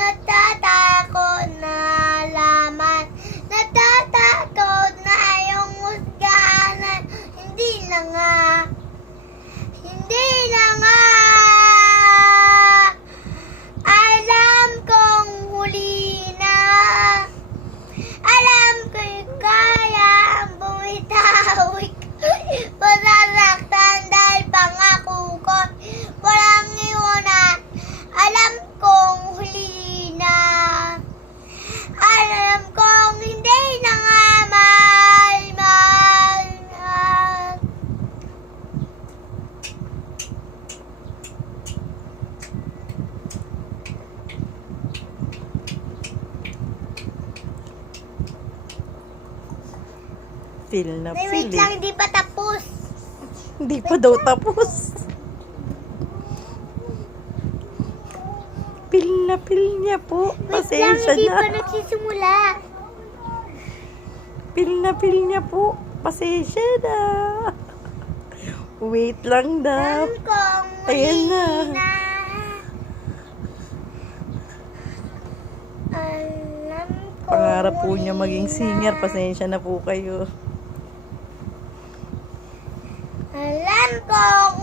Natatakot na laman. Natatakot na yung husgahan. Hindi na nga. Hindi na nga. Alam kong huli na. Alam ko'y kaya bumitawi ka. Masasaktan dahil pangako ko walang iwanan. Alam kong huli na. Alam kong hindi na nga mahal na. Feel na Wait feel lang, eh. hindi pa tapos. Hindi pa daw tapos. Feel niya po. Wait lang, Pasensya hindi pa na. nagsisimula. Feel niya po. Pasensya na. Wait lang daw. Alam kong Ayan huli na. na. Alam kong Pangarap po huli niya maging na. singer. Pasensya na po kayo. Alam kong